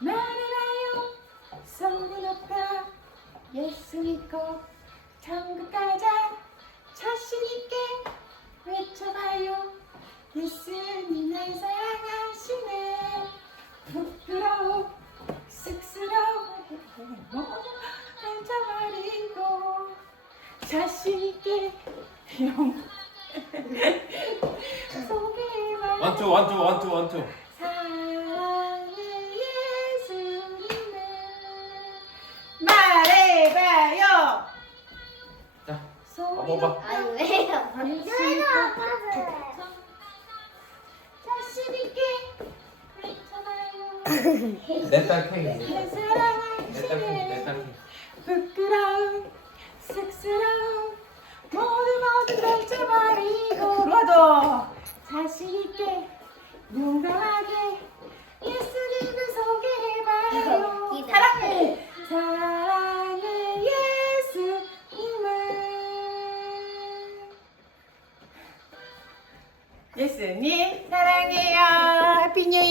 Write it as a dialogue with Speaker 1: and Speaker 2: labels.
Speaker 1: 말해봐요. 손을 높아 예수 믿고 천국 가자. 자신 있게 외쳐봐요. 예수님 날 사랑하시네. 부끄러워 쑥스러워. 앉아버리고 자신 있게 영원 소개해봐
Speaker 2: 완투 완투 완투 완투 자
Speaker 1: 소리가
Speaker 2: 먹어봐.
Speaker 3: 아니 왜요?
Speaker 1: 자신 있게
Speaker 2: 내딸 케이크
Speaker 1: 내
Speaker 2: 내딸 케이크
Speaker 1: 사랑하시네
Speaker 2: 내딸 케이크
Speaker 1: 부끄러움 쑥스러움 모두 모두 펼쳐버리고 너도 자신 있게 용감하게 예수님을 소개해봐요 예수님 사랑해요. 해피 뉴